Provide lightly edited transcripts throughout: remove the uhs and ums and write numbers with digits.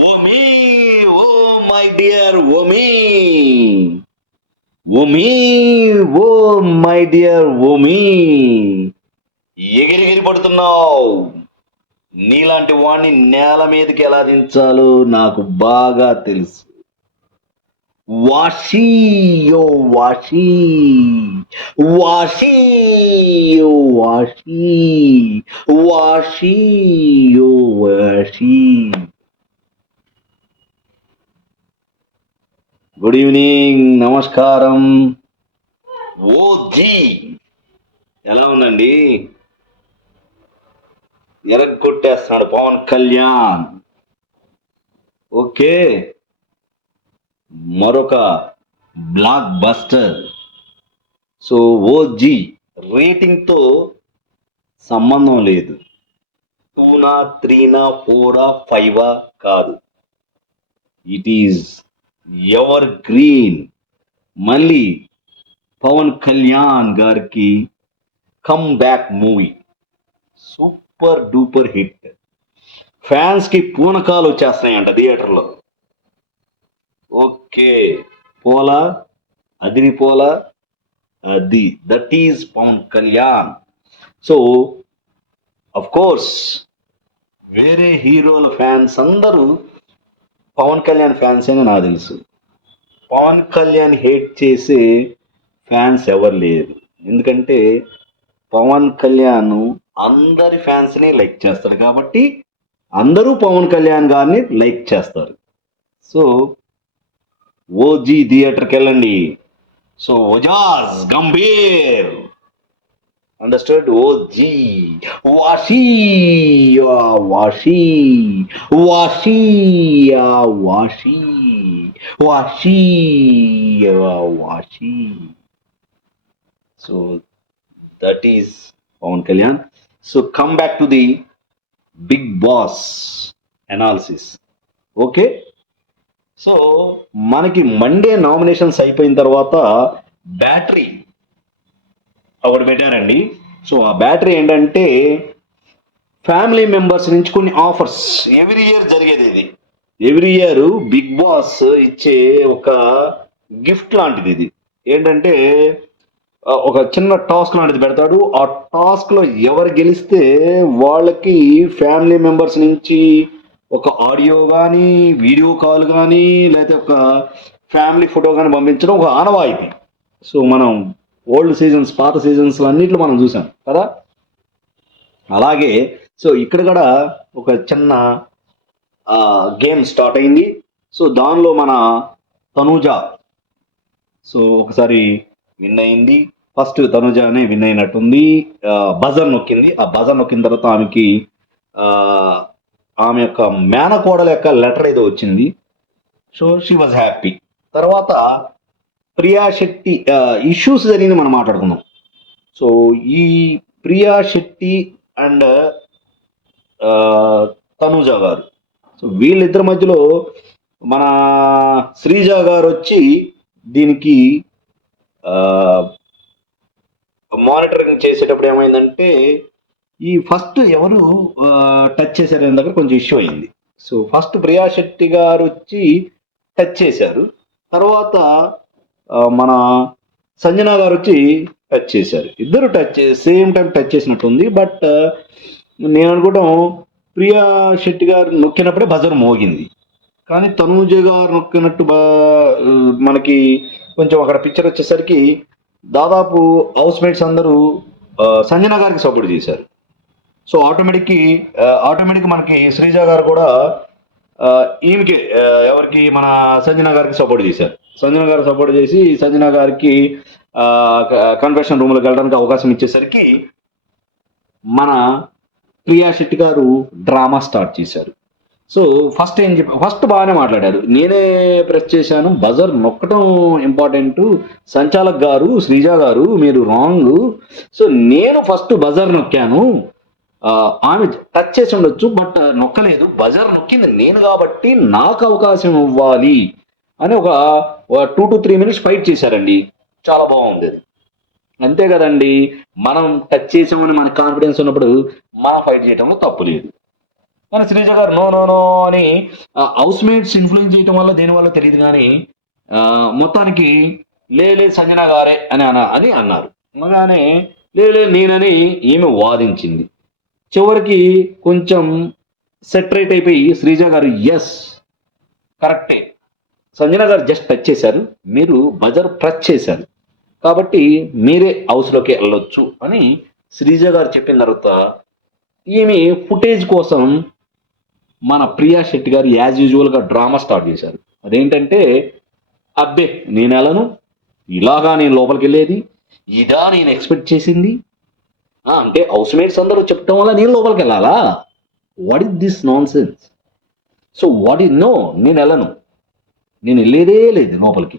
Omi oh my dear Omi Omi oh my dear Omi ఎగిరి పడుతున్నావు. నీలాంటి వాణ్ణి నేల మీదకి ఎలా దించాలో నాకు బాగా తెలుసు. వాషి యో వాషి వాషి యో వాషి వాషి యో వాషి. గుడ్ ఈవినింగ్, నమస్కారం. ఓ జీ ఎలా ఉందండి? ఎరగొట్టేస్తున్నాడు పవన్ కళ్యాణ్. ఓకే, మరొక బ్లాక్ బస్టర్. సో ఓజీ రేటింగ్తో సంబంధం లేదు. 2నా 3నా 4ఆ 5ఆ కాదు, ఇట్ ఈజ్ ఎవర్ గ్రీన్. మళ్ళీ పవన్ కళ్యాణ్ గారికి come back movie, super duper hit. ఫ్యాన్స్కి పూనకాలు వచ్చేస్తున్నాయంట థియేటర్లో. ఓకే, పోలా అదిరిపోలా, అది that is Pawan Kalyan. So of course వేరే హీరోల ఫ్యాన్స్ అందరూ పవన్ కళ్యాణ్ ఫ్యాన్స్ అని నాకు తెలుసు. పవన్ కళ్యాణ్ హేట్ చేసే ఫ్యాన్స్ ఎవరు లేరు. ఎందుకంటే పవన్ కళ్యాణ్ అందరి ఫ్యాన్స్ని లైక్ చేస్తారు కాబట్టి అందరూ పవన్ కళ్యాణ్ గారిని లైక్ చేస్తారు. సో ఓజీ థియేటర్కి వెళ్ళండి. So Ojas Gambhir, understood? OG వాషి వాషి వాషి వాషి వాషి వాషి. So that is Pawan Kalyan. So come back to the Bigg Boss analysis. Okay, so మనకి మండే నామినేషన్స్ అయిపోయిన తర్వాత బ్యాటరీ ఒకటి పెట్టారండి. సో ఆ బ్యాటరీ ఏంటంటే ఫ్యామిలీ మెంబర్స్ నుంచి కొన్ని ఆఫర్స్. ఎవ్రీ ఇయర్ జరిగేది ఇది. ఎవ్రీ ఇయర్ బిగ్ బాస్ ఇచ్చే ఒక గిఫ్ట్ లాంటిది ఇది. ఏంటంటే ఒక చిన్న టాస్క్ లాంటిది పెడతాడు. ఆ టాస్క్లో ఎవరు గెలిస్తే వాళ్ళకి ఫ్యామిలీ మెంబర్స్ నుంచి ఒక ఆడియో కానీ, వీడియో కాల్ కానీ, లేకపోతే ఒక ఫ్యామిలీ ఫోటో కానీ పంపించడం ఒక ఆనవాయితీ. సో మనం ఓల్డ్ సీజన్స్, పాత సీజన్స్ అన్నింటిలో మనం చూసాం కదా. అలాగే సో ఇక్కడ కూడా ఒక చిన్న గేమ్ స్టార్ట్ అయింది. సో దానిలో మన తనూజ సో ఒకసారి విన్ అయింది. ఫస్ట్ తనూజనే విన్ అయినట్టుంది. బజర్ నొక్కింది. ఆ బజర్ నొక్కిన తర్వాత ఆమెకి ఆమె యొక్క మేనకోడల యొక్క లెటర్ ఏదో వచ్చింది. So she was happy. తర్వాత ప్రియా శెట్టి ఇష్యూస్ జరిగింది, మనం మాట్లాడుకుందాం. సో ఈ ప్రియా శెట్టి అండ్ తనూజ గారు, సో వీళ్ళిద్దరి మధ్యలో మన శ్రీజ గారు వచ్చి దీనికి మానిటరింగ్ చేసేటప్పుడు ఏమైందంటే ఈ ఫస్ట్ ఎవరు టచ్ చేశారనే దగ్గర కొంచెం ఇష్యూ అయింది. సో ఫస్ట్ ప్రియా శెట్టి గారు వచ్చి టచ్ చేశారు. తర్వాత మన సంజన గారు వచ్చి టచ్ చేశారు. ఇద్దరు సేమ్ టైం టచ్ చేసినట్టుంది. బట్ నేను అనుకోవడం ప్రియా శెట్టి గారు నొక్కినప్పుడే బజర్ మోగింది. కానీ తనూజ గారు నొక్కినట్టు మనకి కొంచెం అక్కడ పిక్చర్ వచ్చేసరికి దాదాపు హౌస్ మేట్స్ అందరూ సంజన గారికి సపోర్ట్ చేశారు. సో ఆటోమేటిక్ మనకి శ్రీజ గారు కూడా ఈమెకి ఎవరికి మన సంజన గారికి సపోర్ట్ చేశారు. సంజన గారు సపోర్ట్ చేసి సంజన గారికి కన్ఫెషన్ రూమ్లోకి వెళ్ళడానికి అవకాశం ఇచ్చేసరికి మన ప్రియా శెట్టి గారు డ్రామా స్టార్ట్ చేశారు. సో ఫస్ట్ బాగానే మాట్లాడారు. నేనే ప్రెస్ చేశాను, బజర్ నొక్కడం ఇంపార్టెంట్, సంచాలక్ గారు శ్రీజ గారు మీరు రాంగ్. సో నేను ఫస్ట్ బజర్ నొక్కాను, ఆమె టచ్ చేసి ఉండొచ్చు బట్ నొక్కలేదు, బజర్ నొక్కింది నేను కాబట్టి నాకు అవకాశం ఇవ్వాలి అని ఒక 2 to 3 minutes ఫైట్ చేశారండి. చాలా బాగుంది అది. అంతే కదండి, మనం టచ్ చేసామని మనకు కాన్ఫిడెన్స్ ఉన్నప్పుడు మనం ఫైట్ చేయడంలో తప్పు లేదు. కానీ శ్రీజ గారు నో నో నో అని హౌస్ మేట్స్ ఇన్ఫ్లుయెన్స్ చేయటం వల్ల దేని వల్ల తెలియదు కానీ మొత్తానికి లే సంజన గారే అని అన్నారు. అనగానే లే నేనని ఈమె వాదించింది. చివరికి కొంచెం సెటరేట్ అయిపోయి శ్రీజ గారు ఎస్ కరెక్టే, సంజన గారు జస్ట్ టచ్ చేశారు, మీరు బజర్ ప్రెస్ చేశారు కాబట్టి మీరే హౌస్లోకి వెళ్ళొచ్చు అని శ్రీజ గారు చెప్పిన తర్వాత ఈమె ఫుటేజ్ కోసం మన ప్రియా శెట్టి గారు యాజ్ యూజువల్గా డ్రామా స్టార్ట్ చేశారు. అదేంటంటే అబ్బే నేను వెళ్ళను, ఇలాగా నేను లోపలికి వెళ్ళేది, ఇదా నేను ఎక్స్పెక్ట్ చేసింది, అంటే హౌస్ మేట్స్ అందరూ చెప్పడం వల్ల నేను లోపలికి వెళ్ళాలా, what is this nonsense, so what is no నేను వెళ్ళను, నేను వెళ్ళేదే లేదు లోపలికి,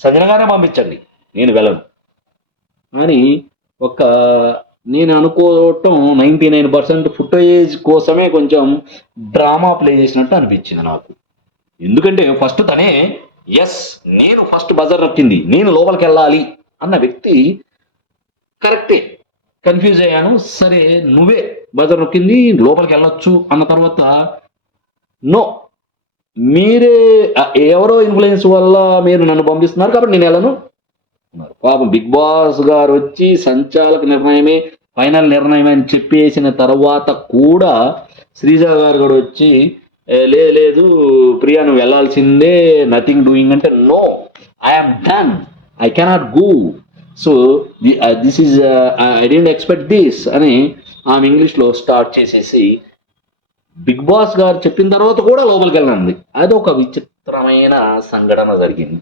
సంజనగానే పంపించండి నేను వెళ్ళను అని నేను అనుకోవటం 99% ఫుటేజ్ కోసమే కొంచెం డ్రామా ప్లే చేసినట్టు అనిపించింది నాకు. ఎందుకంటే ఫస్ట్ తనే ఎస్ నేను ఫస్ట్ బజర్ నొక్కింది, నేను లోపలికి వెళ్ళాలి అన్న వ్యక్తి కరెక్టే, కన్ఫ్యూజ్ అయ్యాను, సరే నువ్వే బజర్ నొక్కింది లోపలికి వెళ్ళొచ్చు అన్న తర్వాత నో మీరే ఎవరో ఇన్ఫ్లుయెన్స్ వల్ల మీరు నన్ను పంపిస్తున్నారు కాబట్టి నేను వెళ్ళను. పాపం బిగ్ బాస్ గారు వచ్చి సంచాలక నిర్ణయమే ఫైనల్ నిర్ణయం అని చెప్పేసిన తర్వాత కూడా శ్రీజ గారు కూడా వచ్చి లేదు ప్రియా నువ్వు వెళ్ళాల్సిందే, నథింగ్ డూయింగ్ అంటే no I'm done, I cannot go, so this is I don't expect this అని ఆమె ఇంగ్లీష్లో స్టార్ట్ చేసేసి బిగ్ బాస్ గారు చెప్పిన తర్వాత కూడా లోపలికి వెళ్ళండి. అది ఒక విచిత్రమైన సంఘటన జరిగింది.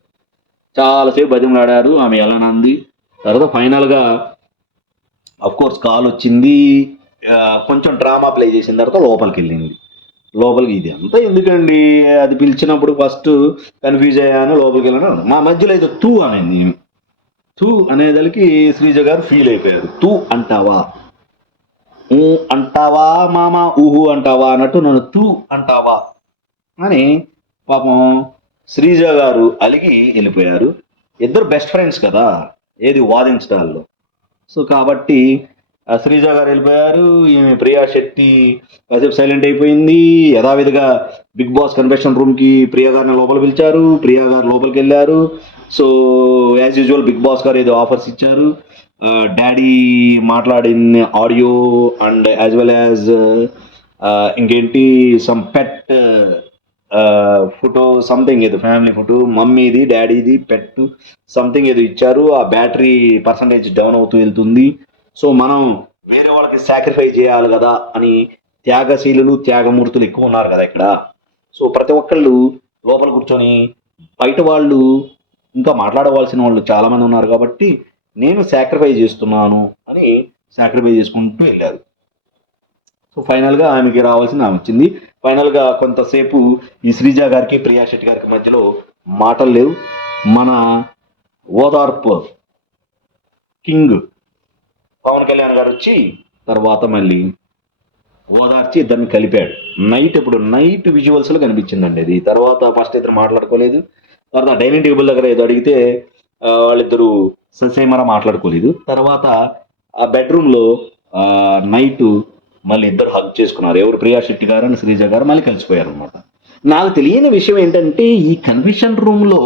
చాలాసేపు బతిమలాడారు, ఆమె వెళ్ళనంది. తర్వాత ఫైనల్గా కోర్స్ కాల్ వచ్చింది, కొంచెం డ్రామా ప్లే చేసిన తర్వాత లోపలికి వెళ్ళింది. లోపలికి ఇది అంతా ఎందుకండి, అది పిలిచినప్పుడు ఫస్ట్ కన్ఫ్యూజ్ అయ్యాను, లోపలికి వెళ్ళాను, మా మధ్యలో అయితే తూ అనేది తూ అనేదానికి శ్రీజ గారు ఫీల్ అయిపోయారు. తూ అంటావా, ఊ అంటావా మామ, ఊహు అంటావా అన్నట్టు నన్ను తూ అంటావా అని పాపం శ్రీజ గారు అలిగి వెళ్ళిపోయారు. ఇద్దరు బెస్ట్ ఫ్రెండ్స్ కదా, ఏది వాదించడాల్లో, సో కాబట్టి శ్రీజ గారు వెళ్ళిపోయారు. ఈమె ప్రియా శెట్టి కాసేపు సైలెంట్ అయిపోయింది. యథావిధిగా బిగ్ బాస్ కన్వెన్షన్ రూమ్కి ప్రియా గారిని లోపల పిలిచారు, ప్రియా గారు లోపలికి వెళ్ళారు. So as usual Big Boss గారు ఏదో ఆఫర్స్ ఇచ్చారు, డాడీ మాట్లాడిన audio and as well as ఇంకేంటి సమ్ పెట్ ఫోటో సంథింగ్, ఏదో ఫ్యామిలీ ఫోటో, మమ్మీది డాడీది పెట్ సంథింగ్ ఏదో ఇచ్చారు. ఆ బ్యాటరీ పర్సంటేజ్ డౌన్ అవుతూ వెళ్తుంది, సో మనం వేరే వాళ్ళకి సాక్రిఫైస్ చేయాలి కదా అని త్యాగశీలులు త్యాగమూర్తులు ఎక్కువ ఉన్నారు కదా ఇక్కడ. సో ప్రతి ఒక్కళ్ళు లోపల కూర్చొని బయట వాళ్ళు ఇంకా మాట్లాడవలసిన వాళ్ళు చాలామంది ఉన్నారు కాబట్టి నేను సాక్రిఫైస్ చేస్తున్నాను అని సాక్రిఫైస్ చేసుకుంటూ వెళ్ళారు. సో ఫైనల్గా ఆమెకి రావాల్సింది ఆమె వచ్చింది. ఫైనల్గా కొంతసేపు ఈ శ్రీజ గారికి ప్రియా శెట్టి గారికి మధ్యలో మాటలు లేవు. మన ఓదార్పు కింగ్ పవన్ కళ్యాణ్ గారు వచ్చి తర్వాత మళ్ళీ ఓదార్చి ఇద్దరిని కలిపాడు. ఇప్పుడు నైట్ విజువల్స్లో కనిపించిందండి అది. తర్వాత ఫస్ట్ ఇద్దరు మాట్లాడుకోలేదు, తర్వాత డైనింగ్ టేబుల్ దగ్గర ఏదో అడిగితే వాళ్ళిద్దరూ ససేమరా మాట్లాడుకోలేదు. తర్వాత ఆ బెడ్రూమ్లో నైట్ మళ్ళీ ఇద్దరు హగ్ చేసుకున్నారు. ఎవరు, ప్రియా శెట్టి గారు అని శ్రీజ గారు మళ్ళీ కలిసిపోయారు అనమాట. నాకు తెలియని విషయం ఏంటంటే ఈ కన్వెన్షన్ రూమ్లో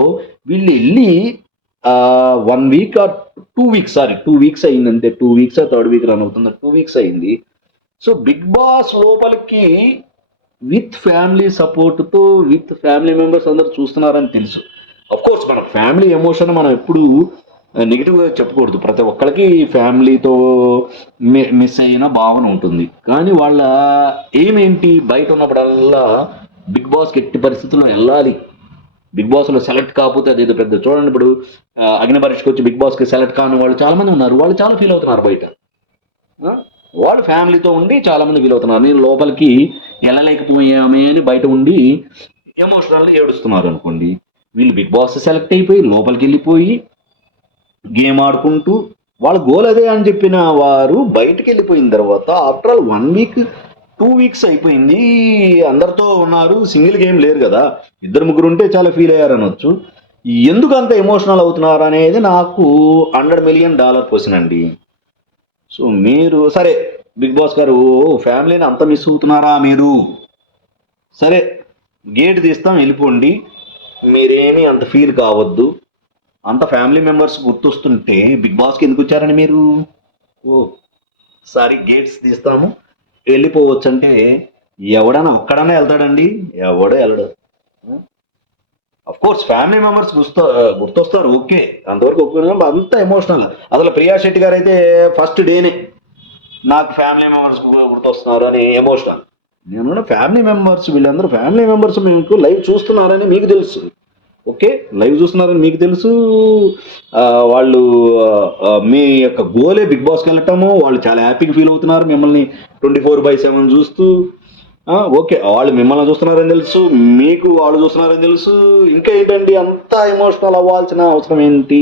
వీళ్ళు వెళ్ళి 1 వీక్ ఆర్ 2 వీక్స్, 2 వీక్స్ అయిందంటే, 2 వీక్స్ 3rd వీక్ రన్ అవుతుంది, 2 వీక్స్ అయింది. సో బిగ్ బాస్ లోపలికి విత్ ఫ్యామిలీ సపోర్ట్తో విత్ ఫ్యామిలీ మెంబర్స్ అందరు చూస్తున్నారని తెలుసు. కోర్స్ మన ఫ్యామిలీ ఎమోషన్ మనం ఎప్పుడు నెగిటివ్గా చెప్పకూడదు, ప్రతి ఒక్కరికి ఫ్యామిలీతో మిస్ అయిన భావన ఉంటుంది. కానీ వాళ్ళ ఏమేంటి, బయట ఉన్నప్పుడల్లా బిగ్ బాస్కి ఎట్టి పరిస్థితుల్లో వెళ్ళాలి, బిగ్ బాస్లో సెలెక్ట్ కాకపోతే అదేదో పెద్ద, చూడండి ఇప్పుడు అగ్ని పరీక్షకు వచ్చి బిగ్ బాస్కి సెలెక్ట్ కాని వాళ్ళు చాలామంది ఉన్నారు, వాళ్ళు చాలా ఫీల్ అవుతున్నారు బయట. వాళ్ళు ఫ్యామిలీతో ఉండి చాలామంది ఫీల్ అవుతున్నారు, నేను లోపలికి వెళ్ళలేకపోయామే అని బయట ఉండి ఎమోషనల్గా ఏడుస్తున్నారు అనుకోండి. వీళ్ళు బిగ్ బాస్ సెలెక్ట్ అయిపోయి లోపలికి వెళ్ళిపోయి గేమ్ ఆడుకుంటూ వాళ్ళ గోల్ అదే అని చెప్పిన వారు బయటికి వెళ్ళిపోయిన తర్వాత ఆఫ్టర్ ఆల్ 1 వీక్ 2 వీక్స్ అయిపోయింది, అందరితో ఉన్నారు, సింగిల్ గేమ్ లేరు కదా, 2-3 ఉంటే చాలా ఫీల్ అయ్యారు అనొచ్చు. ఎందుకు అంత ఎమోషనల్ అవుతున్నారు అనేది నాకు $100 మిలియన్ క్వశ్చన్ అండి. సో మీరు సరే బిగ్ బాస్ గారు ఫ్యామిలీని అంత మిస్ అవుతున్నారా మీరు? సరే, గేట్ తీస్తాం వెళ్ళిపోండి, మీరేమీ అంత ఫీల్ కావద్దు. అంత ఫ్యామిలీ మెంబర్స్ గుర్తొస్తుంటే బిగ్ బాస్కి ఎందుకు వచ్చారని మీరు? ఓ సారీ, గేట్స్ తీస్తాము వెళ్ళిపోవచ్చు అంటే ఎవడన్నా ఒక్కడన్నా వెళ్తాడండి? ఎవడో వెళ్ళడు. అఫ్ కోర్స్ ఫ్యామిలీ మెంబర్స్ గుర్తొస్తారు, ఓకే, అంతవరకు ఒప్పుకున్నాం. అంత ఎమోషనల్. అసలు ప్రియా శెట్టి గారు అయితే ఫస్ట్ డేనే నాకు ఫ్యామిలీ మెంబర్స్ గుర్తొస్తున్నారు అని ఎమోషనల్. నేను ఫ్యామిలీ మెంబర్స్, వీళ్ళందరూ ఫ్యామిలీ మెంబర్స్ మీకు లైవ్ చూస్తున్నారని మీకు తెలుసు, ఓకే, లైవ్ చూస్తున్నారని మీకు తెలుసు. ఆ, వాళ్ళు మీ యొక్క గోలే బిగ్ బాస్కి వెళ్ళటము, వాళ్ళు చాలా హ్యాపీగా ఫీల్ అవుతున్నారు మిమ్మల్ని 24/7 చూస్తూ. ఓకే, వాళ్ళు మిమ్మల్ని చూస్తున్నారని తెలుసు, మీకు వాళ్ళు చూస్తున్నారని తెలుసు. ఇంకా ఏంటండి అంత ఎమోషనల్ అవ్వాల్సిన అవసరం ఏంటి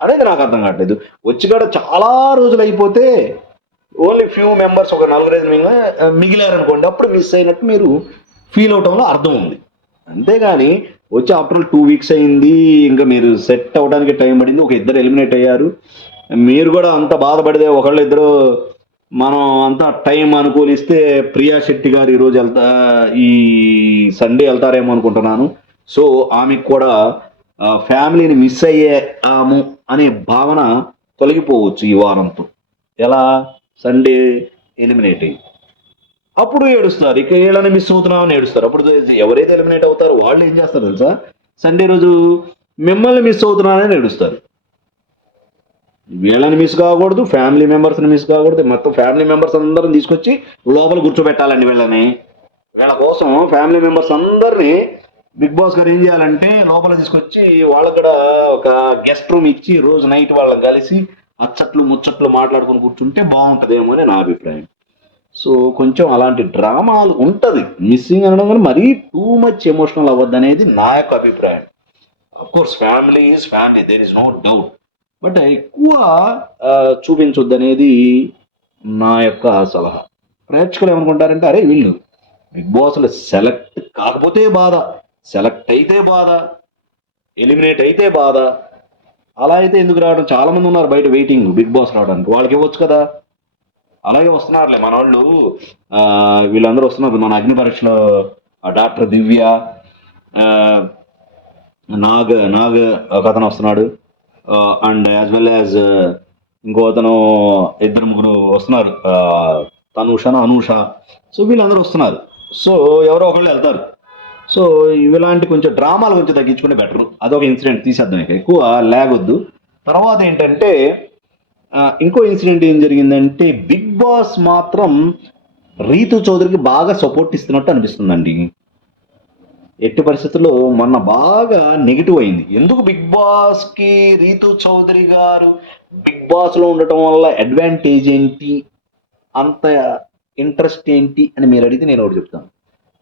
అనేది నాకు అర్థం కావట్లేదు. వచ్చి కూడా చాలా రోజులు అయిపోతే ఓన్లీ ఫ్యూ మెంబర్స్, ఒక 4-5 మిగిలారనుకోండి, అప్పుడు మిస్ అయినట్టు మీరు ఫీల్ అవటంలో అర్థం ఉంది. అంతేగాని వచ్చి ఆఫ్టర్ 2 వీక్స్ అయింది, ఇంకా మీరు సెట్ అవడానికి టైం పడింది, ఒక ఇద్దరు ఎలిమినేట్ అయ్యారు, మీరు కూడా అంత బాధపడితే ఒకళ్ళు ఇద్దరు మనం అంతా టైం అనుకూలిస్తే ప్రియా శెట్టి గారు ఈరోజు ఈ సండే వెళ్తారేమో అనుకుంటున్నాను. సో ఆమెకు కూడా ఫ్యామిలీని మిస్ అయ్యాము అనే భావన తొలగిపోవచ్చు ఈ వారంతో. ఎలా? సండే ఎలిమినేట్ అయ్యి అప్పుడు ఏడుస్తారు, ఇక వీళ్ళని మిస్ అవుతున్నామని ఏడుస్తారు. అప్పుడు ఎవరైతే ఎలిమినేట్ అవుతారో వాళ్ళు ఏం చేస్తారు తెలుసా? సండే రోజు మిమ్మల్ని మిస్ అవుతున్నారని ఏడుస్తారు. వీళ్ళని మిస్ కాకూడదు, ఫ్యామిలీ మెంబర్స్ని మిస్ కాకూడదు, మొత్తం ఫ్యామిలీ మెంబర్స్ అందరిని తీసుకొచ్చి లోపల కూర్చోబెట్టాలండి వీళ్ళని. వీళ్ళ కోసం ఫ్యామిలీ మెంబర్స్ అందరినీ బిగ్ బాస్ గారు ఏం చేయాలంటే లోపల తీసుకొచ్చి వాళ్ళకి కూడా ఒక గెస్ట్ రూమ్ ఇచ్చి రోజు నైట్ వాళ్ళని కలిసి అచ్చట్లు ముచ్చట్లు మాట్లాడుకుని కూర్చుంటే బాగుంటుందేమో అని నా అభిప్రాయం. సో కొంచెం అలాంటి డ్రామాలు ఉంటుంది, మిస్సింగ్ అనడం కానీ మరీ టూ మచ్ ఎమోషనల్ అవ్వద్దు అనేది నా యొక్క అభిప్రాయం. Course family is family, there is no doubt, but ఎక్కువ చూపించొద్దు అనేది నా యొక్క సలహా. ప్రేక్షకులు ఏమనుకుంటారంటే అరే వీళ్ళు బిగ్ బాస్లో సెలెక్ట్ కాకపోతే బాధ, సెలెక్ట్ అయితే బాధ, ఎలిమినేట్ అయితే బాధ, అలా అయితే ఎందుకు రావడం? చాలా మంది ఉన్నారు బయట వెయిటింగ్ బిగ్ బాస్ రావడానికి, వాళ్ళకి ఇవ్వచ్చు కదా. అలాగే వస్తున్నారులే మన వాళ్ళు, వీళ్ళందరూ వస్తున్నారు. మన అగ్ని పరీక్షలో డాక్టర్ దివ్య, నాగ్ నాగ్ ఒక అతను వస్తున్నాడు, అండ్ యాజ్ వెల్ యాజ్ ఇంకో అతను, ఇద్దరు ముగ్గురు వస్తున్నారు, తనుష అనూష. సో వీళ్ళందరూ వస్తున్నారు. సో ఎవరో ఒకళ్ళు వెళ్తారు. సో ఇలాంటి కొంచెం డ్రామాలు కొంచెం తగ్గించుకుంటే బెటర్. అదొక ఇన్సిడెంట్ తీసేద్దాం, ఇక ఎక్కువ లాగొద్దు. తర్వాత ఏంటంటే ఇంకో ఇన్సిడెంట్ ఏం జరిగిందంటే బిగ్ బాస్ మాత్రం రీతు చౌదరికి బాగా సపోర్ట్ ఇస్తున్నట్టు అనిపిస్తుందండి. ఎట్టి పరిస్థితుల్లో మొన్న బాగా నెగిటివ్ అయింది. ఎందుకు బిగ్ బాస్కి రీతు చౌదరి గారు బిగ్ బాస్లో ఉండటం వల్ల అడ్వాంటేజ్ ఏంటి, అంత ఇంట్రెస్ట్ ఏంటి అని మీరు అడిగితే నేను ఒకటి చెప్తాను.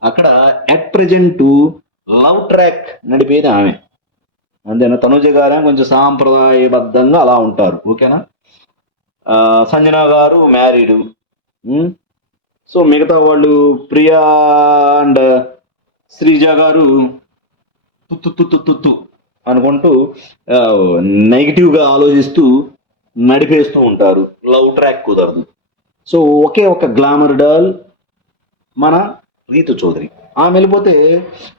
అక్కడ అట్ ప్రజెంట్ లవ్ ట్రాక్ నడిపేది ఆమె, అంతేనా? తనుజ గారు కొంచెం సాంప్రదాయబద్ధంగా అలా ఉంటారు, ఓకేనా? సంజన గారు మ్యారీడు. సో మిగతా వాళ్ళు ప్రియా అండ్ శ్రీజ గారు తుత్తు అనుకుంటూ నెగిటివ్గా ఆలోచిస్తూ నడిపేస్తూ ఉంటారు. లవ్ ట్రాక్ కుదరదు. సో ఒకే ఒక గ్లామర్ డాల్ మన రీతు చౌదరి, ఆమె వెళ్ళిపోతే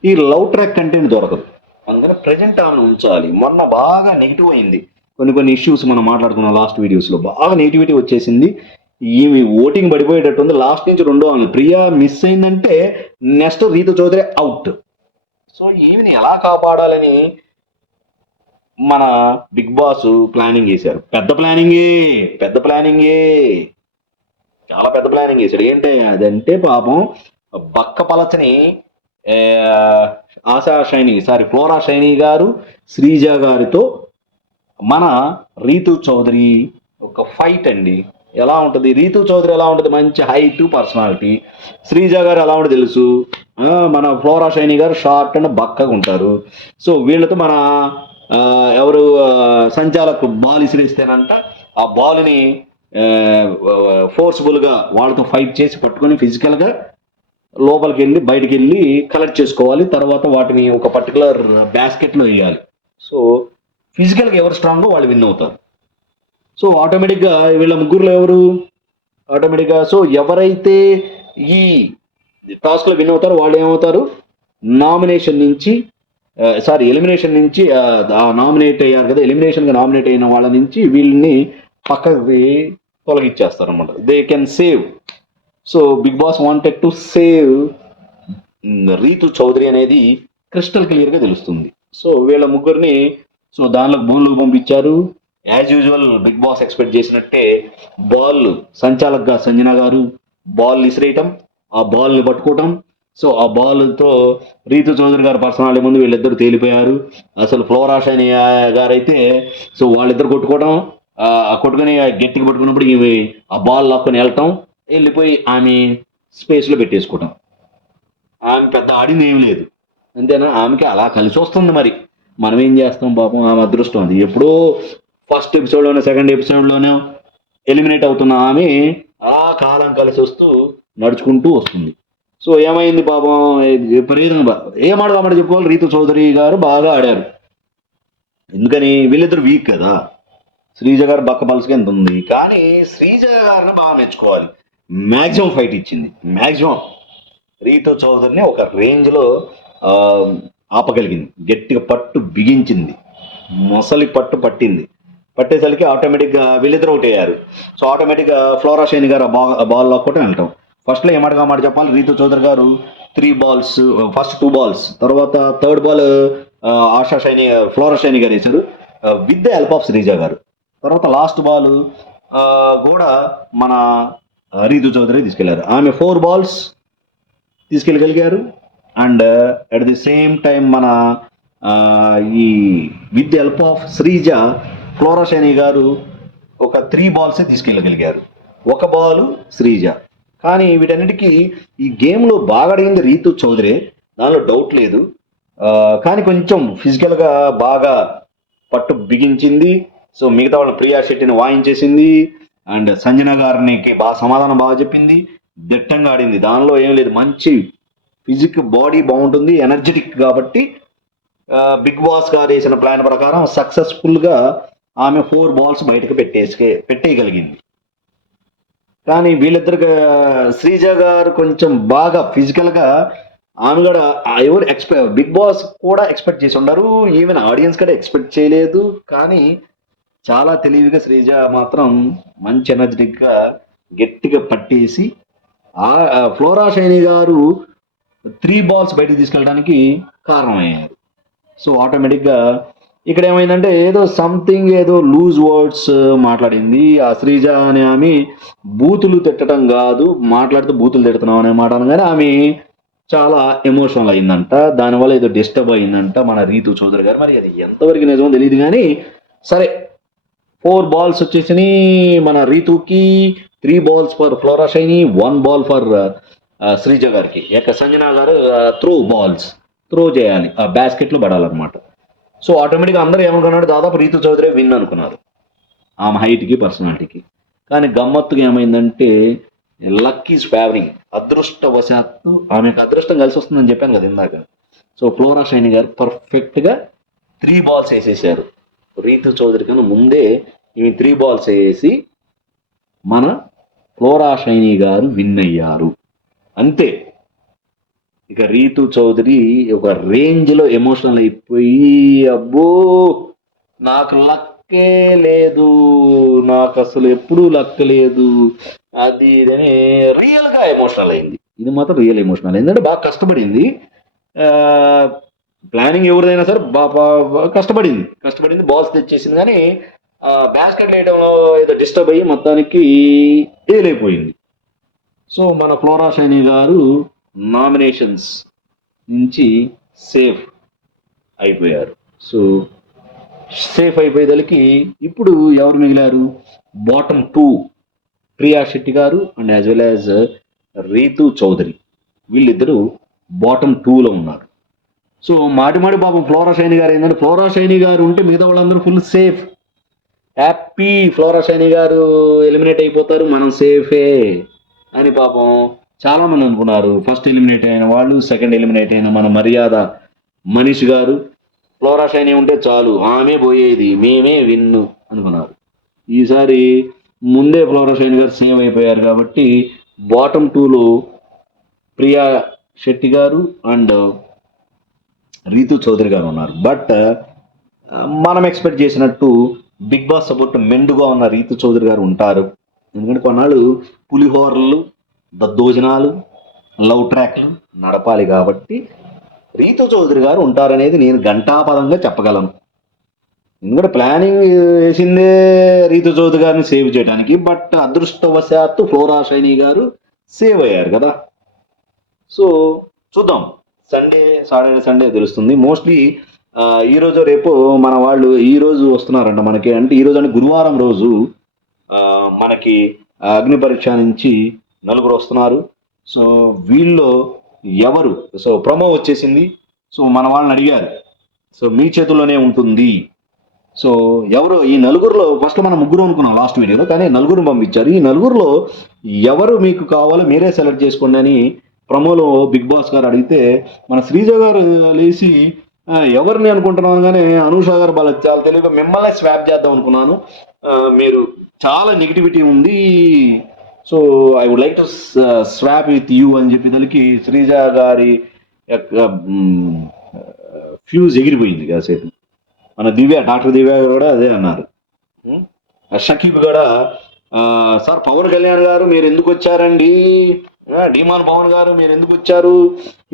ఈ లవ్ ట్రాక్ కంటెంట్ దొరకదు. అందుకని ప్రజెంట్ ఆమెను ఉంచాలి. మొన్న బాగా నెగిటివ్ అయింది, కొన్ని ఇష్యూస్ మనం మాట్లాడుకున్నాం లాస్ట్ వీడియోస్లో, బాగా నెగిటివిటీ వచ్చేసింది. ఈమె ఓటింగ్ పడిపోయేటట్టుంది. లాస్ట్ నుంచి రెండో ఆమె ప్రియా మిస్ అయిందంటే next Rithu Chowdary out. So ఈమెని ఎలా కాపాడాలని మన బిగ్ బాస్ ప్లానింగ్ చేశారు. పెద్ద ప్లానింగే, చాలా పెద్ద ప్లానింగ్ చేశాడు. ఏంటి అదంటే పాపం బక్క పలచని ఫ్లోరా షైనీ గారు శ్రీజ గారితో మన రీతు చౌదరి ఒక ఫైట్ అండి. ఎలా ఉంటుంది రీతు చౌదరి, ఎలా ఉంటుంది? మంచి హైట్, పర్సనాలిటీ. శ్రీజ గారు ఎలా ఉంటుంది తెలుసు, మన ఫ్లోరా షైనీ గారు షార్ట్ అండ్ బక్కగా ఉంటారు. సో వీళ్ళతో మన ఎవరు సంచాలకు బాల్ ఇసిరేస్తేనంట ఆ బాల్ని ఫోర్స్ఫుల్గా వాళ్ళతో ఫైట్ చేసి పట్టుకొని ఫిజికల్గా లోపలికి వెళ్ళి బయటికి వెళ్ళి కలెక్ట్ చేసుకోవాలి. తర్వాత వాటిని ఒక పర్టికులర్ బ్యాస్కెట్లో వేయాలి. సో ఫిజికల్గా ఎవరు స్ట్రాంగో వాళ్ళు విన్ అవుతారు. సో ఆటోమేటిక్గా వీళ్ళ ముగ్గురులో ఎవరు ఆటోమేటిక్గా. సో ఎవరైతే ఈ టాస్క్లో విన్ అవుతారో వాళ్ళు ఏమవుతారు, నామినేషన్ నుంచి ఎలిమినేషన్ నుంచి నామినేట్ అయ్యారు కదా, ఎలిమినేషన్గా నామినేట్ అయిన వాళ్ళ నుంచి వీళ్ళని పక్కకి తొలగిచ్చేస్తారు అనమాట. They can save. So Big Boss wanted to save Ritu Chowdary అనేది క్రిస్టల్ క్లియర్గా తెలుస్తుంది. సో వీళ్ళ ముగ్గురిని సో దానిలో బోన్లకు పంపించారు. As usual Big Boss expect చేసినట్టే బాల్ సంచాలక్గా సంజన గారు బాల్ విసిరేయటం, ఆ బాల్ని పట్టుకోవటం. సో ఆ బాల్తో రీతు చౌదరి గారు పర్సనాలిటీ ముందు వీళ్ళిద్దరు తేలిపోయారు. అసలు ఫ్లోరా షైని గారైతే సో వాళ్ళిద్దరు కొట్టుకోవడం, కొట్టుకుని గట్టిగా పట్టుకున్నప్పుడు ఈమె ఆ బాల్ లాక్కొని వెళ్ళటం, వెళ్ళిపోయి ఆమె స్పేస్లో పెట్టేసుకోవటం. ఆమె పెద్ద ఆడింది ఏం లేదు, అంతేనా. ఆమెకి అలా కలిసి వస్తుంది. మరి మనం ఏం చేస్తాం పాపం, ఆమె అదృష్టం అది. ఎప్పుడో ఫస్ట్ ఎపిసోడ్లోనే సెకండ్ ఎపిసోడ్లోనే ఎలిమినేట్ అవుతున్న ఆమె ఆ కాలం కలిసి వస్తూ నడుచుకుంటూ వస్తుంది. సో ఏమైంది పాపం, విపరీతంగా ఏమాడదామని చెప్పుకోవాలి, రీతు చౌదరి గారు బాగా ఆడారు. ఎందుకని వీళ్ళిద్దరు వీక్ కదా. శ్రీజ గారు బక్క పలుసుగా ఎంత ఉంది, కానీ శ్రీజ గారిని బాగా మెచ్చుకోవాలి. మ్యాక్సిమం ఫైట్ ఇచ్చింది. మ్యాక్సిమం రీతు చౌదరిని ఒక రేంజ్లో ఆపగలిగింది. గట్టిగా పట్టు బిగించింది, మొసలి పట్టు పట్టింది. పట్టేసరికి ఆటోమేటిక్గా వీళ్ళిద్దరు ఒకటి అయ్యారు. సో ఆటోమేటిక్గా ఫ్లోరా షైని గారు బాల్ లాక్కుంటే వెళ్ళటం. ఫస్ట్లో ఏమాటగా మాట చెప్పాలి, రీతు చౌదరి గారు 3 balls, ఫస్ట్ 2 balls, తర్వాత third ball ASHA Saini flora Saini గారు వేశారు with the help of Sreeja గారు. తర్వాత లాస్ట్ బాల్ కూడా మన రీతు చౌదరి తీసుకెళ్లారు. ఆమె 4 balls తీసుకెళ్ళగలిగారు. And at the same time మన ఈ with the help of Sreeja, Flora Saini గారు ఒక 3 balls తీసుకెళ్ళగలిగారు. ఒక బాల్ శ్రీజ. కానీ వీటన్నిటికీ ఈ గేమ్లో బాగా అడిగింది రీతు చౌదరి, దానిలో డౌట్ లేదు. కానీ కొంచెం ఫిజికల్గా బాగా పట్టు బిగించింది. సో మిగతా వాళ్ళ ప్రియా శెట్టిని వాయించేసింది. అండ్ సంజన గారికి సమాధానం బాగా చెప్పింది. దిట్టంగా ఆడింది, దానిలో ఏం లేదు. మంచి ఫిజిక్, బాడీ బాగుంటుంది, ఎనర్జెటిక్. కాబట్టి బిగ్ బాస్ గారు వేసిన ప్లాన్ ప్రకారం సక్సెస్ఫుల్గా ఆమె 4 balls బయటకు పెట్టేయగలిగింది. కానీ వీళ్ళిద్దరికి శ్రీజ గారు కొంచెం బాగా ఫిజికల్గా ఆమె కూడా ఎవరు బిగ్ బాస్ కూడా ఎక్స్పెక్ట్ చేసి ఉండరు, ఈవెన్ ఆడియన్స్ కూడా ఎక్స్పెక్ట్ చేయలేదు. కానీ చాలా తెలివిగా శ్రీజ మాత్రం మంచి ఎనర్జెటిక్గా గట్టిగా పట్టేసి ఫ్లోరా షైని గారు 3 balls బయటకు తీసుకెళ్ళడానికి కారణమయ్యారు. సో ఆటోమేటిక్గా ఇక్కడ ఏమైందంటే ఏదో లూజ్ వర్డ్స్ మాట్లాడింది ఆ శ్రీజ అనే ఆమె. బూతులు తిట్టడం కాదు, మాట్లాడితే బూతులు తిడుతున్నాం అనే మాట అనగానే ఆమె చాలా ఎమోషనల్ అయిందంట. దానివల్ల ఏదో డిస్టర్బ్ అయిందంట మన రీతు చౌదరి గారు. మరి అది ఎంతవరకు నిజమో తెలియదు. కానీ సరే, 4 balls వచ్చేసి మన రీతుకి, 3 balls for Flora Saini, 1 ball for Sreeja గారికి. సంజన గారు త్రో చేయాలి, ఆ బాస్కెట్లో పడాలన్నమాట. సో ఆటోమేటిక్గా అందరూ ఏమనుకున్నారు, దాదాపు రీతు చౌదరి విన్ అనుకున్నారు ఆమె హైట్కి, పర్సనాలిటీకి. కానీ గమ్మత్తుగా ఏమైందంటే లక్ ఈజ్ ఫేవరింగ్. అదృష్టవశాత్తు ఆమెకు అదృష్టం కలిసి వస్తుందని చెప్పాను కదా ఇందాక. సో ఫ్లోరా షైని గారు పర్ఫెక్ట్గా 3 balls వేసేసారు. రీతు చౌదరి కన్నా ముందే ఇవి 3 balls వేసి మన ఫ్లోరా షైని గారు విన్ అయ్యారు. అంతే. ఇక రీతు చౌదరి ఒక రేంజ్లో ఎమోషనల్ అయిపోయి, అబ్బో నాకు లక్కే లేదు, నాకు అసలు ఎప్పుడూ లక్ లేదు, అది ఇదని రియల్గా ఎమోషనల్ అయింది. ఇది మాత్రం రియల్ ఎమోషనల్. ఎందుకంటే బాగా కష్టపడింది. ప్లానింగ్ ఎవరిదైనా సరే బాగా కష్టపడింది, బాల్స్ తెచ్చేసింది. కానీ బాస్కెట్ వేయడంలో ఏదో డిస్టర్బ్ అయ్యి మొత్తానికి ఏలైపోయింది. సో మన ఫ్లోరా షైని గారు నామినేషన్స్ నుంచి సేఫ్ అయిపోయారు. సో సేఫ్ అయిపోయేదలికి ఇప్పుడు ఎవరు మిగిలారు, బాటమ్ 2 ప్రియా శెట్టి గారు and as well as Ritu Chowdary. వీళ్ళిద్దరూ బాటమ్ 2లో ఉన్నారు. సో మాటి పాపం ఫ్లోరా షైని గారు ఏంటంటే, ఫ్లోరా షైని గారు ఉంటే మిగతా వాళ్ళందరూ full safe, happy. Flora Saini గారు ఎలిమినేట్ అయిపోతారు, మనం సేఫే అని పాపం చాలామంది అనుకున్నారు. ఫస్ట్ ఎలిమినేట్ అయిన వాళ్ళు, సెకండ్ ఎలిమినేట్ అయిన మన మర్యాద మనీష్ గారు, ఫ్లోరా షైని ఉంటే చాలు ఆమె పోయేది, మేమే విన్ను అనుకున్నారు. ఈసారి ముందే ఫ్లోరోషైన్ గారు సేవ్ అయిపోయారు కాబట్టి బాటమ్ టూలో ప్రియా శెట్టి గారు అండ్ రీతు చౌదరి గారు ఉన్నారు. బట్ మనం ఎక్స్పెక్ట్ చేసినట్టు బిగ్ బాస్ సపోర్ట్ మెండుగా ఉన్న రీతు చౌదరి గారు ఉంటారు. ఎందుకంటే కొన్నాళ్ళు పులిహోరలు, దద్దోజనాలు, లవ్ ట్రాక్లు నడపాలి కాబట్టి రీతు చౌదరి గారు ఉంటారనేది నేను ఘంటాపదంగా చెప్పగలను. ఎందుకంటే ప్లానింగ్ వేసిందే రీతు చౌదరి గారిని సేవ్ చేయడానికి, బట్ అదృష్టవశాత్తు ఫ్లోరా షైనీ గారు సేవ్ అయ్యారు కదా. సో చూద్దాం, సాటర్డే సండే తెలుస్తుంది. మోస్ట్లీ ఈ రోజు రేపు మన వాళ్ళు ఈ రోజు వస్తున్నారంట మనకి, అంటే ఈ రోజు అంటే గురువారం రోజు మనకి అగ్ని పరీక్ష నుంచి 4 వస్తున్నారు. సో వీళ్ళు ఎవరు, సో ప్రమో వచ్చేసింది. సో మన వాళ్ళని అడిగారు, సో మీ చేతుల్లోనే ఉంటుంది. సో ఎవరు ఈ నలుగురులో, ఫస్ట్ మనం 3 అనుకున్నాం లాస్ట్ వీడియోలో, కానీ 4 పంపించారు. ఈ 4లో ఎవరు మీకు కావాలో మీరే సెలెక్ట్ చేసుకోండి అని ప్రమోలో బిగ్ బాస్ గారు అడిగితే మన శ్రీజ గారు లేచి ఎవరిని అనుకుంటున్నాను కానీ అనూష గారు బాగా చాలా తెలివిగా మిమ్మల్ని స్వాప్ చేద్దాం అనుకున్నాను, మీరు చాలా నెగిటివిటీ ఉంది, so I would like to swap with you అని చెప్పేదానికి శ్రీజ గారి యొక్క ఫ్యూజ్ ఎగిరిపోయింది కాసేపు. మన డాక్టర్ దివ్య కూడా అదే అన్నారు. షకీబ్ కూడా సార్ పవన్ కళ్యాణ్ గారు మీరు ఎందుకు వచ్చారండి, డిమాన్ పవన్ గారు మీరు ఎందుకు వచ్చారు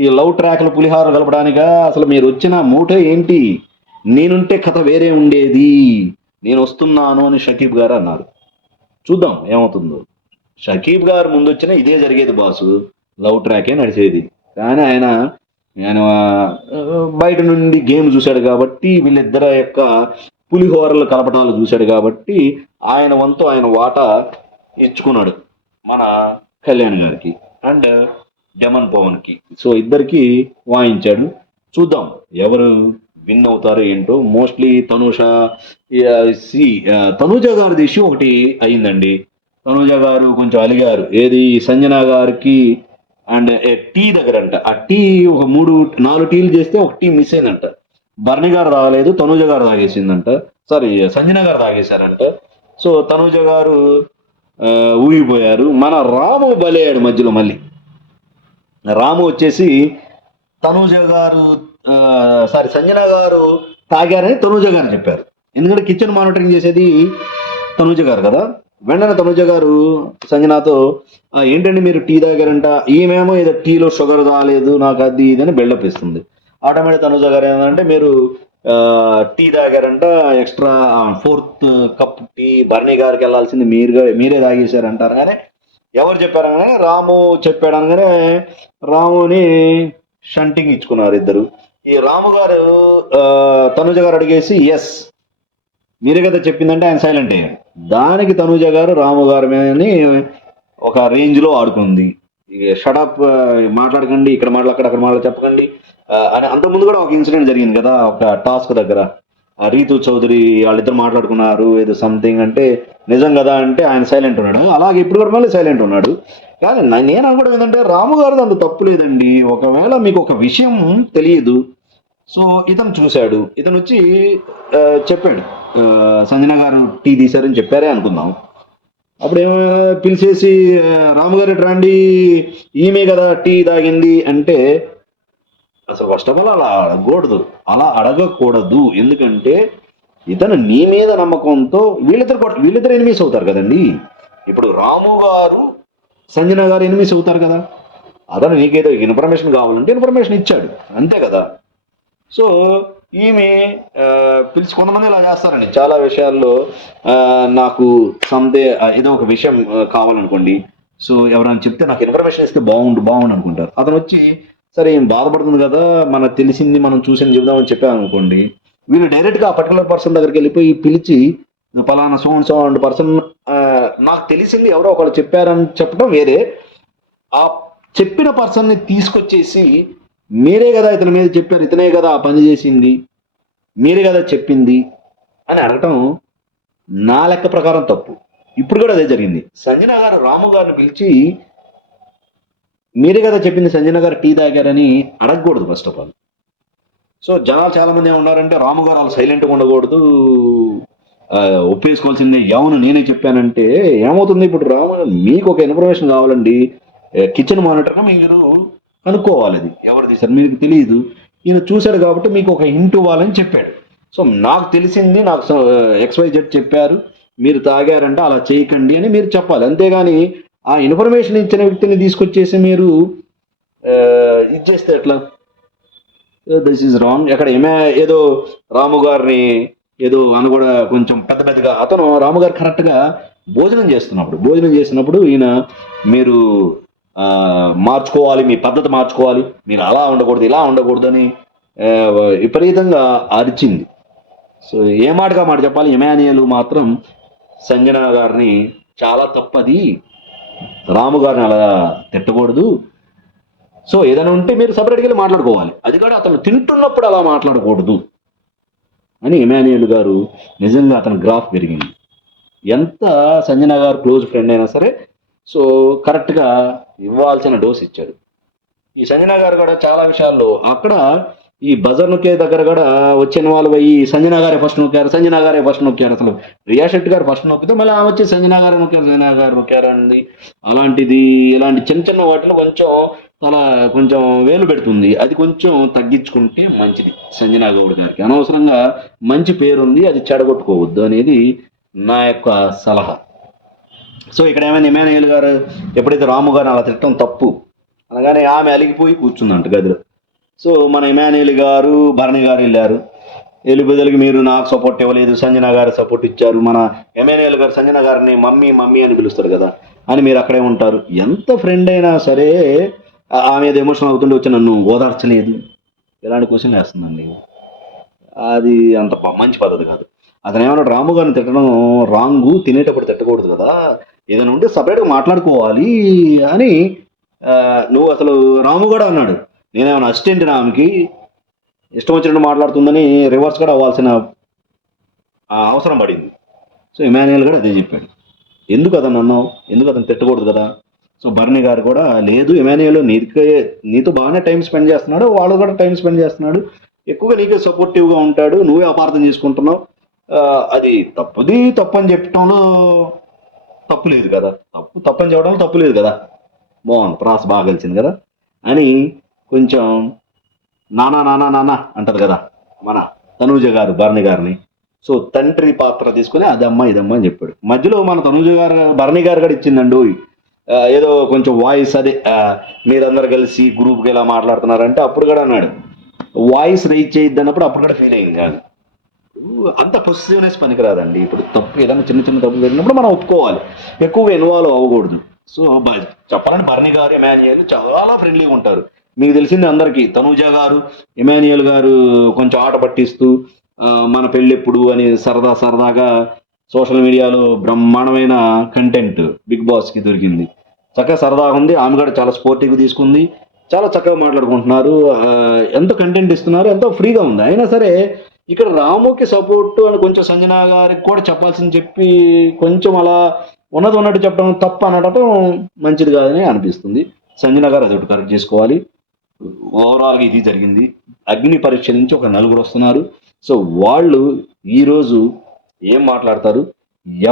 ఈ లవ్ ట్రాక్లు పులిహార కలపడానికా, అసలు మీరు వచ్చిన మూట ఏంటి, నేనుంటే కథ వేరే ఉండేది, నేను వస్తున్నాను అని షకీబ్ గారు అన్నారు. చూద్దాం ఏమవుతుందో. షకీబ్ గారు ముందు వచ్చినా ఇదే జరిగేది బాసు, లవ్ ట్రాకే నడిచేది. కానీ ఆయన బయట నుండి గేమ్ చూశాడు కాబట్టి, వీళ్ళిద్దరి యొక్క పులిహోరలు కలపటాలు చూశాడు కాబట్టి ఆయన వంతు ఆయన వాటా ఇచ్చుకున్నాడు మన కళ్యాణ్ గారికి అండ్ డెమన్ పవన్కి. సో ఇద్దరికి వాయించాడు. చూద్దాం ఎవరు విన్ అవుతారో ఏంటో. మోస్ట్లీ తనూజ గారిది ఇష్యూ ఒకటి అయిందండి. తనూజ గారు కొంచెం అలిగారు, ఏది సంజన గారికి అండ్ టీ దగ్గర అంట. ఆ టీ ఒక 4 టీలు చేస్తే ఒక టీ మిస్ అయిందంట. బర్ణి గారు తాగలేదు, తనూజ గారు తాగేసిందంట, సారీ సంజన గారు తాగేశారంట. సో తనూజ గారు ఊగిపోయారు. మన రాము బలయ్యాడు మధ్యలో. మళ్ళీ రాము వచ్చేసి తనూజ గారు సంజన గారు తాగారని తనూజ గారు చెప్పారు. ఎందుకంటే కిచెన్ మానిటరింగ్ చేసేది తనూజ గారు కదా. వెంటనే తనూజ గారు సంజనాతో ఏంటండి మీరు టీ తాగారంట, ఈమెమో ఏదో టీలో షుగర్ రాలేదు నాకు అది ఇది అని బిల్డప్ ఇస్తుంది. ఆటోమేటిక్ తనూజ గారు ఏంటంటే మీరు టీ తాగారంట, extra 4th cup tea Bharani గారికి వెళ్ళాల్సింది మీరే తాగేశారంటారు. కానీ ఎవరు చెప్పారు అనగానే రాము చెప్పాడు అనగానే రాముని షంటింగ్ ఇచ్చుకున్నారు ఇద్దరు. ఈ రాము గారు తనూజ గారు అడిగేసి ఎస్ మీరే కదా చెప్పిందంటే ఆయన సైలెంట్ అయ్యాడు. దానికి తనూజ గారు రాము గారి మీదని ఒక రేంజ్లో ఆడుకుంది. షటప్ మాట్లాడకండి, ఇక్కడ మాట్లాడక్కడ అక్కడ మాట్లాడ చెప్పకండి అని. అంతకుముందు కూడా ఒక ఇన్సిడెంట్ జరిగింది కదా, ఒక టాస్క్ దగ్గర రీతు చౌదరి వాళ్ళిద్దరు మాట్లాడుకున్నారు ఏదో సంథింగ్ అంటే నిజం కదా అంటే ఆయన సైలెంట్ ఉన్నాడు. అలాగే ఇప్పుడు కూడా మళ్ళీ సైలెంట్ ఉన్నాడు. కానీ నేను అనుకోవడం ఏంటంటే రాము గారు అంత తప్పు లేదండి. ఒకవేళ మీకు ఒక విషయం తెలియదు, సో ఇతను చూశాడు, ఇతను వచ్చి చెప్పాడు సంజన గారు టీ తీశారని చెప్పారే అనుకుందాం. అప్పుడు ఏమైనా పిలిచేసి రాము గారు రండి ఈమె కదా టీ తాగింది అంటే అసలు ఫస్ట్ ఆఫ్ ఆల్ అలా అడగకూడదు. ఎందుకంటే ఇతను నీ మీద నమ్మకంతో వీళ్ళిద్దరు ఎనిమిస్ అవుతారు కదండి. ఇప్పుడు రాము గారు సంజన గారు ఎనిమిస్ అవుతారు కదా. అతను నీకేదో ఇన్ఫర్మేషన్ కావాలంటే ఇన్ఫర్మేషన్ ఇచ్చాడు అంతే కదా. సో ఈమె పిలిచి కొంతమంది ఇలా చేస్తారండి చాలా విషయాల్లో. నాకు ఏదో ఒక విషయం కావాలనుకోండి, సో ఎవరైనా చెప్తే నాకు ఇన్ఫర్మేషన్ ఇస్తే బాగుండు అనుకుంటారు. అతను వచ్చి సరే ఏం బాధపడుతుంది కదా, మనకు తెలిసింది మనం చూసింది చెబుదామని చెప్పామనుకోండి, వీళ్ళు డైరెక్ట్గా ఆ పర్టికులర్ పర్సన్ దగ్గరికి వెళ్ళిపోయి పిలిచి పలానా సో అండ్ పర్సన్ నాకు తెలిసింది ఎవరో ఒకళ్ళు చెప్పారని చెప్పడం వేరే, ఆ చెప్పిన పర్సన్ని తీసుకొచ్చేసి మీరే కదా ఇతని మీద చెప్పారు, ఇతనే కదా ఆ పని చేసింది, మీరే కదా చెప్పింది అని అడగటం నా లెక్క ప్రకారం తప్పు. ఇప్పుడు కూడా అదే జరిగింది. సంజన గారు రాము గారిని పిలిచి మీరే కదా చెప్పింది సంజన గారు టీ తాగారని అడగకూడదు ఫస్ట్ ఆఫ్ ఆల్. సో జనాలు చాలా మంది ఉన్నారంటే రాము గారు వాళ్ళు సైలెంట్గా ఉండకూడదు, ఒప్పేసుకోవాల్సిందే, అవును నేనే చెప్పానంటే ఏమవుతుంది? ఇప్పుడు మీకు ఒక ఇన్ఫర్మేషన్ కావాలండి, కిచెన్ మానిటర్గా మీరు కనుక్కోవాలి, అది ఎవరు తీశారు మీకు తెలియదు. ఈయన చూశాడు కాబట్టి మీకు ఒక హింట్ ఇవ్వాలని చెప్పాడు. సో నాకు తెలిసింది, నాకు XYZ చెప్పారు, మీరు తాగారంటే అలా చేయకండి అని మీరు చెప్పాలి. అంతేగాని ఆ ఇన్ఫర్మేషన్ ఇచ్చిన వ్యక్తిని తీసుకొచ్చేసి మీరు ఇది చేస్తే ఎట్లా? This is wrong. అక్కడ ఏదో రాము గారిని ఏదో అని కూడా కొంచెం పెద్ద పెద్దగా, అతను రాము గారు కరెక్ట్గా భోజనం చేసినప్పుడు ఈయన మీరు మార్చుకోవాలి, మీ పద్ధతి మార్చుకోవాలి, మీరు అలా ఉండకూడదు ఇలా ఉండకూడదు అని విపరీతంగా అరిచింది. సో ఏ మాటగా మాట చెప్పాలి, ఎమాన్యుయల్ మాత్రం సంజన గారిని చాలా తప్పది, రాము గారిని అలా తిట్టకూడదు, సో ఏదైనా ఉంటే మీరు సపరేట్గా వెళ్ళి మాట్లాడుకోవాలి, అది కూడా అతను తింటున్నప్పుడు అలా మాట్లాడకూడదు అని ఎమాన్యుయల్ గారు. నిజంగా అతని గ్రాఫ్ పెరిగింది. ఎంత సంజన గారు క్లోజ్ ఫ్రెండ్ అయినా సరే సో కరెక్ట్గా ఇవ్వాల్సిన డోస్ ఇచ్చాడు. ఈ సంజన గారు కూడా చాలా విషయాల్లో అక్కడ ఈ బజర్ నొక్కే దగ్గర కూడా వచ్చిన వాళ్ళు పోయి సంజన గారే ఫస్ట్ నొక్కారు. అసలు రియా శెట్టి గారు ఫస్ట్ నొక్కితే మళ్ళీ ఆమె వచ్చి సంజన గారు నొక్కారు అండి. ఇలాంటి చిన్న చిన్న వాటిలో కొంచెం వేలు పెడుతుంది. అది కొంచెం తగ్గించుకుంటే మంచిది సంజన గౌడ్ గారికి. అనవసరంగా మంచి పేరుంది, అది చెడగొట్టుకోవద్దు అనేది నా యొక్క సలహా. సో ఇక్కడ ఏమైనా ఎమాన్యుయల్ గారు ఎప్పుడైతే రాము గారిని అలా తిట్టడం తప్పు అనగానే ఆమె అలిగిపోయి కూర్చుందంట గదిలో. సో మన ఎమాన్యుయల్ గారు భరణి గారు వెళ్ళిపోదలికి మీరు నాకు సపోర్ట్ ఇవ్వలేదు, సంజన గారు సపోర్ట్ ఇచ్చారు, మన ఎమాన్యుయల్ గారు సంజన గారిని మమ్మీ మమ్మీ అని పిలుస్తారు కదా అని మీరు అక్కడే ఉంటారు. ఎంత ఫ్రెండ్ అయినా సరే ఆమె ఏదో ఎమోషనల్ అవుతుండే వచ్చి నన్ను ఓదార్చలేదు, ఇలాంటి క్వశ్చన్ వేస్తుందండి. అది అంత మంచి పద్ధతి కాదు. అతను ఏమన్నాడు, రాము గారిని తిట్టడం రాంగు, తినేటప్పుడు తిట్టకూడదు కదా, ఏదైనా ఉంటే సపరేట్గా మాట్లాడుకోవాలి అని నువ్వు అసలు రాము కూడా అన్నాడు. నేనేమైనా అసిస్టెంట్ ఆమెకి ఇష్టం వచ్చినట్టు మాట్లాడుతుందని రివర్స్ కూడా అవ్వాల్సిన అవసరం పడింది. సో ఎమాన్యుయల్ కూడా అదే చెప్పాడు, ఎందుకు అతను అన్నావు, ఎందుకు అతను తిట్టకూడదు కదా. సో భరణి గారు కూడా లేదు, ఎమాన్యుయల్ నీతో బాగానే టైం స్పెండ్ చేస్తున్నాడు, వాళ్ళు కూడా టైం స్పెండ్ చేస్తున్నాడు, ఎక్కువగా నీకే సపోర్టివ్గా ఉంటాడు, నువ్వే అపార్థం చేసుకుంటున్నావు, అది తప్పని చెప్పడంలో తప్పు లేదు కదా, తప్పని చెప్పడంలో తప్పు లేదు కదా, బాగుంది, ప్రాస బాగా కలిసింది కదా అని కొంచెం నానా అంటారు కదా మన తనూజ గారు భరణి గారిని. సో తండ్రి పాత్ర తీసుకుని అదమ్మా ఇదమ్మా అని చెప్పాడు. మధ్యలో మన తనూజ గారు భరణి గారు కూడా ఇచ్చిందండి ఏదో కొంచెం వాయిస్, అదే మీరందరూ కలిసి గ్రూప్కి ఎలా మాట్లాడుతున్నారంటే అప్పుడు కూడా అన్నాడు వాయిస్ రైజ్ చేయొద్దు అన్నప్పుడు అప్పుడు కూడా ఫీల్ అయింది కాదు. అంత పొజిటివ్నెస్ పనికిరాదండి. ఇప్పుడు తప్పు ఏదైనా చిన్న చిన్న తప్పు జరిగినప్పుడు మనం ఒప్పుకోవాలి, ఎక్కువగా ఇన్వాల్వ్ అవ్వకూడదు. సో చెప్పాలంటే భరణి గారు ఎమాన్యుయల్ చాలా ఫ్రెండ్లీగా ఉంటారు. మీకు తెలిసింది అందరికీ, తనూజ గారు ఎమాన్యుయల్ గారు కొంచెం ఆట పట్టిస్తూ మన పెళ్ళెప్పుడు అని సరదాగా సోషల్ మీడియాలో బ్రహ్మాండమైన కంటెంట్ బిగ్ బాస్కి దొరికింది, చక్కగా సరదాగా ఉంది. ఆమె కూడా చాలా స్పోర్టివ్గా తీసుకుంది, చాలా చక్కగా మాట్లాడుకుంటున్నారు, ఎంత కంటెంట్ ఇస్తున్నారు, ఎంతో ఫ్రీగా ఉంది. అయినా సరే ఇక్కడ రాముకి సపోర్ట్ అని కొంచెం సంజన గారికి కూడా చెప్పాల్సింది చెప్పి కొంచెం అలా ఉన్నట్టు చెప్పడం తప్ప అనడం మంచిది కాదని అనిపిస్తుంది. సంజన గారు అది ఒకటి కరెక్ట్ చేసుకోవాలి. ఓవరాల్గా ఇది జరిగింది. అగ్ని పరీక్ష నుంచి ఒక 4 వస్తున్నారు. సో వాళ్ళు ఈరోజు ఏం మాట్లాడతారు,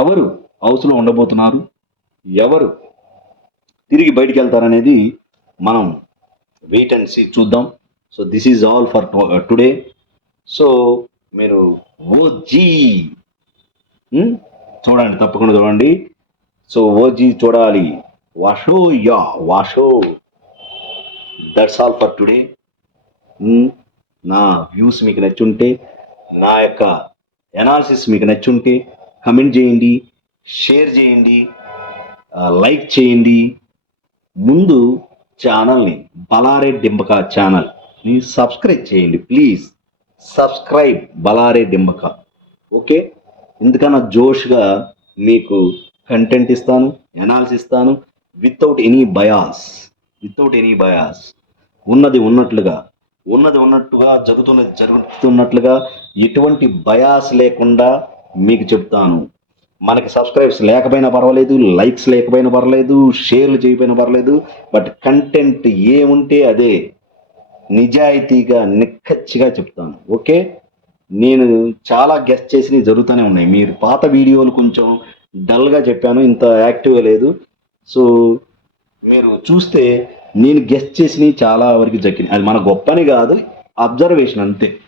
ఎవరు హౌస్లో ఉండబోతున్నారు, ఎవరు తిరిగి బయటికి వెళ్తారనేది మనం వెయిట్ అండ్ సీ చూద్దాం. So this is all for today. So మీరు ఓజీ చూడండి, తప్పకుండా చూడండి. సో ఓజీ చూడాలి, వాషో. That's all for today. నా వ్యూస్ మీకు నచ్చుంటే, నా యొక్క ఎనాలిసిస్ మీకు నచ్చుంటే కమెంట్ చేయండి, షేర్ చేయండి, లైక్ చేయండి. ముందు ఛానల్ని బలారే డింబక ఛానల్ని సబ్స్క్రైబ్ చేయండి please. Subscribe Balare Dimbaka. Okay, ఎందుకన్నా జోష్గా మీకు కంటెంట్ ఇస్తాను, ఎనాలిసిస్ ఇస్తాను, వితౌట్ ఎనీ బయాస్. ఉన్నది ఉన్నట్టుగా జరుగుతున్నట్లుగా ఎటువంటి బయాస్ లేకుండా మీకు చెప్తాను. మనకి సబ్స్క్రైబ్స్ లేకపోయినా పర్వాలేదు, లైక్స్ లేకపోయినా పర్వాలేదు, షేర్లు చేయకపోయినా పర్వాలేదు, బట్ కంటెంట్ ఏముంటే అదే నిజాయితీగా నిక్కచ్చిగా చెప్తాను. ఓకే, నేను చాలా గెస్ట్ చేసినవి జరుగుతూనే ఉన్నాయి. మీరు పాత వీడియోలు కొంచెం డల్గా చెప్పాను, ఇంత యాక్టివ్గా లేదు. సో మీరు చూస్తే నేను గెస్ట్ చేసినవి చాలా వరకు జరిగినాయి. అది మన గొప్పని కాదు, అబ్జర్వేషన్ అంతే.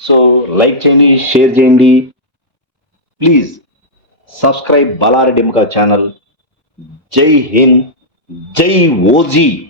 సో లైక్ చేయండి, షేర్ చేయండి, ప్లీజ్ సబ్స్క్రైబ్ బలారెడ్డి ఛానల్. జై హింద్, జై ఓజీ.